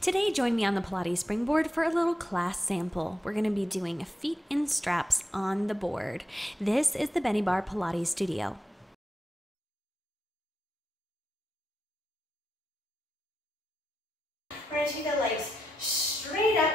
Today, join me on the Pilates Springboard for a little class sample. We're going to be doing feet in straps on the board. This is the Benniebarrefitness Pilates studio. We're going to take the legs straight up,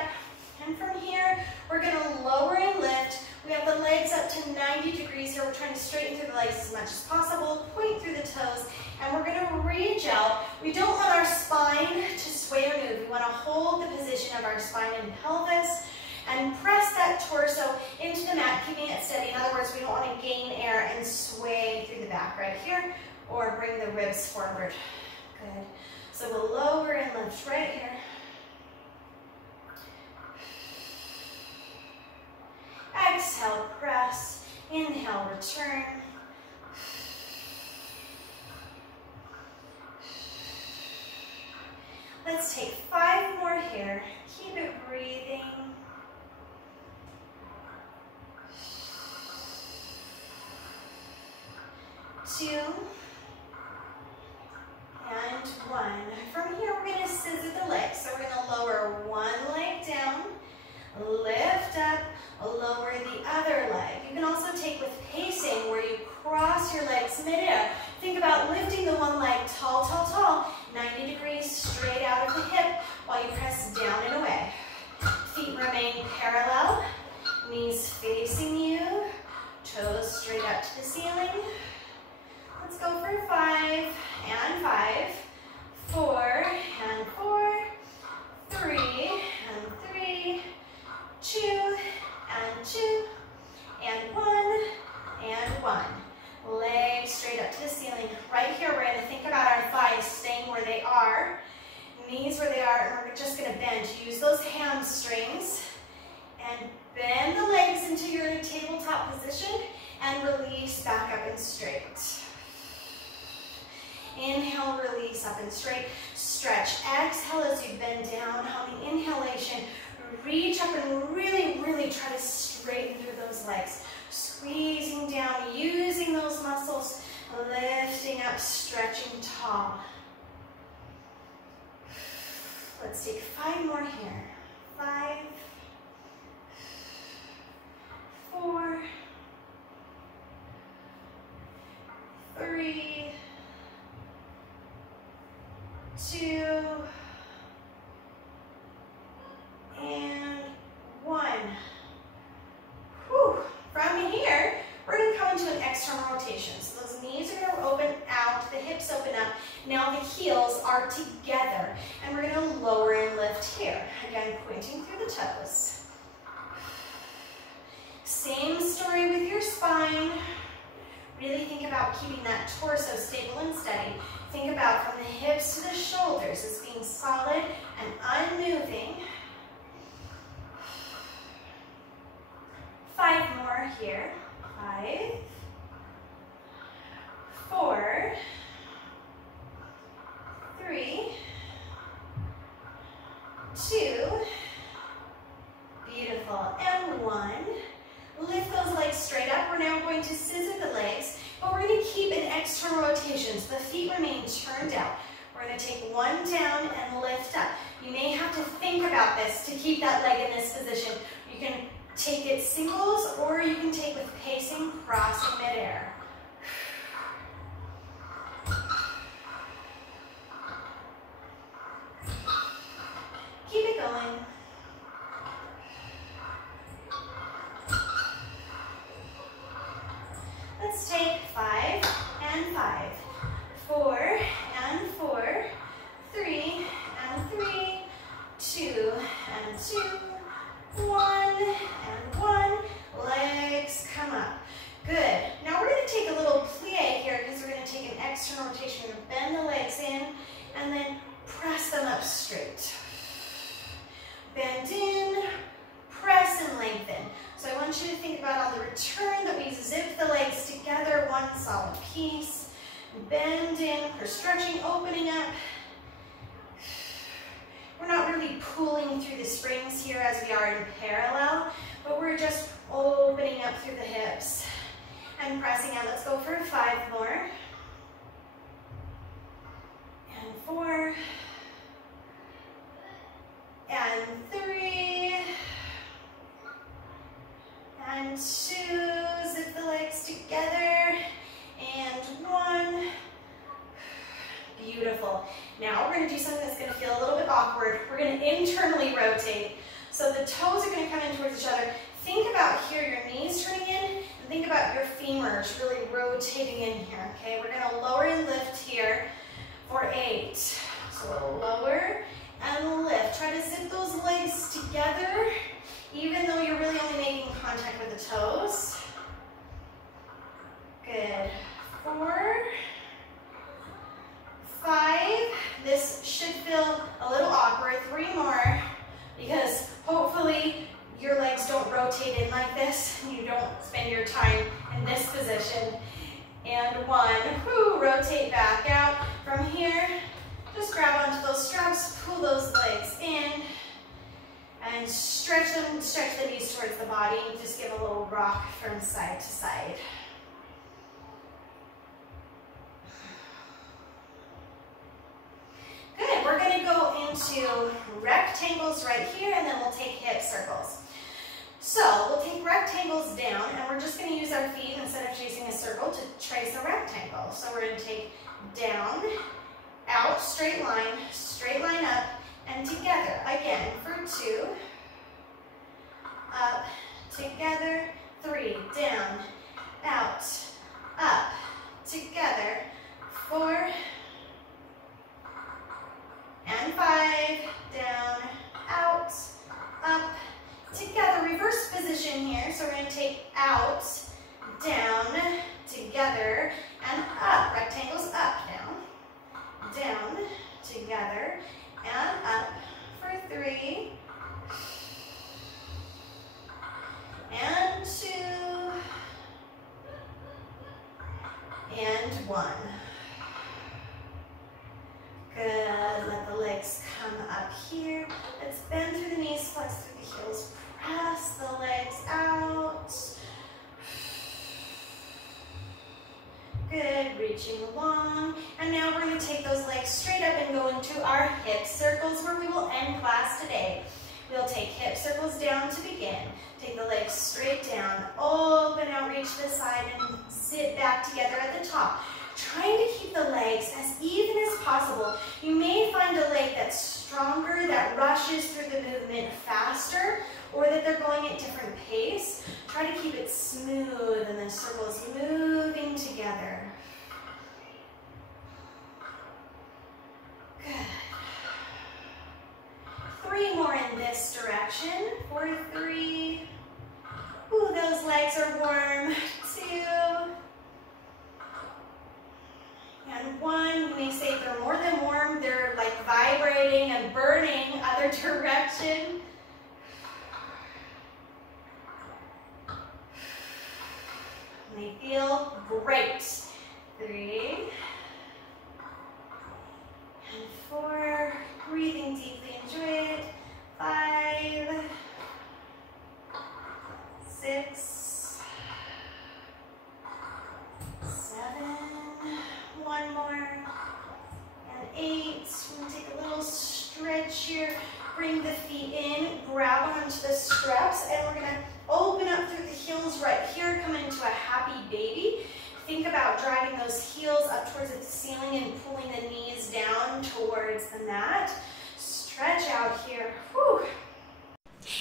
and from here, we're going to lower and lift. We have the legs up to 90 degrees here. We're trying to straighten through the legs as much as possible, point through the toes, and we're going to reach out. We don't want our spine to sway or move. We want to hold the position of our spine and pelvis and press that torso into the mat, keeping it steady. In other words, we don't want to gain air and sway through the back right here, or bring the ribs forward. Good. So we'll lower and lift right here. Exhale, press. Inhale, return. Let's take 5 more here. Keep it breathing. 2 and 1. From here, we're going to scissor the legs. So we're going to lower one leg down, lift up, lower the other leg. You can also take with pacing where you cross your legs midair. Think about lifting the one leg tall, tall, tall, 90 degrees straight out of the hip while you press down and away. Feet remain parallel, knees facing you, toes straight up to the ceiling. Let's go for 5 and 5, 4 and 4, 3 and 3, 2 and 2, and 1 and 1. Legs straight up to the ceiling. Right here, we're going to think about our thighs staying where they are, knees where they are, and we're just going to bend. Use those hamstrings and bend the legs into your tabletop position and release back up and straight. Inhale, release up and straight. Stretch. Exhale as you bend down. On the inhalation, reach up and really, really try to straighten through those legs. Squeezing down, using those muscles, lifting up, stretching tall. Let's take 5 more here. 5, 4, 3, 2, and 1. Whew. From here, we're going to come into an external rotation. So those knees are going to open out, the hips open up. Now the heels are together, and we're going to lower and lift here. Again, pointing through the toes. Same story with your spine. Really think about keeping that torso stable and steady. Think about from the hips to the shoulders as being solid and unmoving. 5 more here. 5, 4, 3, 2, beautiful, and 1. Lift those legs straight up. We're now going to scissor the legs, but we're going to keep an external rotation, so the feet remain turned out. We're going to take one down and lift up. You may have to think about this to keep that leg in this position. You can take it singles, or you can take with pacing, crossing midair. Keep it going. Let's take 5 and 5, 4 and 4, 3 and 3, 2 and 2, 1 and 1. Legs come up. Good. Now we're going to take a little plie here because we're going to take an external rotation. We're going to bend the legs in and then press them up straight. Bend in, press and lengthen. So I want you to think about on the return that we zip the legs together, one solid piece. Bend in for stretching, opening up. We're not really pulling through the springs here as we are in parallel, but we're just opening up through the hips and pressing out. Let's go for 5 more. And 4. and 3, and 2, zip the legs together, and 1. Beautiful. Now we're going to do something that's going to feel a little bit awkward. We're going to internally rotate. So the toes are going to come in towards each other. Think about here, your knees turning in, and think about your femurs really rotating in here, okay? We're going to lower and lift here for 8. So lower and lift. Try to zip those legs together, even though you're really only making contact with the toes. Good. 4, 5. This should feel a little awkward. 3 more, because hopefully your legs don't rotate in like this. You don't spend your time in this position. And 1, rotate back out. From here, just grab onto those straps, pull those legs in, and stretch them, stretch the knees towards the body. Just give a little rock from side to side. Good, we're gonna go into rectangles right here, and then we'll take hip circles. So we'll take rectangles down, and we're just gonna use our feet instead of chasing a circle to trace a rectangle. So we're gonna take down, out, straight line up, and together. Again, for 2, up, together, 3, down, out, up, together, 4, and 5, down, out, up, together. Reverse position here, so we're going to take out, down, together, and up. Rectangles up, down, together, and up for 3, and 2, and 1. Good, let the legs come up here. Let's bend through the knees, flex through the heels, press the legs out. Good, reaching along. And now we're going to take those legs straight up and go into our hip circles, where we will end class today. We'll take hip circles down to begin. Take the legs straight down, open out, reach to the side, and sit back together at the top. Trying to keep the legs as even as possible. You may find a leg that's stronger, that rushes through the movement faster, or that they're going at different pace. Try to keep it smooth and the circles moving together. Good. 3 more in this direction. For 3. Ooh, those legs are warm. 2. And 1, you may say they're more than warm, they're like vibrating and burning other direction. They feel great. 3 and 4, breathing deeply, enjoy it. 5, 6, 7, 1 more, and 8. We're going to take a little stretch here. Bring the feet in, grab onto the straps, and we're going to open up through the heels right here, come into a happy baby. Think about driving those heels up towards the ceiling and pulling the knees down towards the mat. Stretch out here. Whew.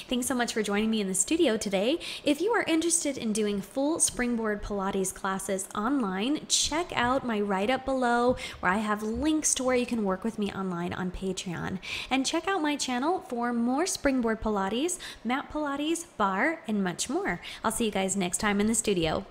Thanks so much for joining me in the studio today. If you are interested in doing full Springboard Pilates classes online, check out my write-up below where I have links to where you can work with me online on Patreon. And check out my channel for more Springboard Pilates, Mat Pilates, Barre, and much more. I'll see you guys next time in the studio.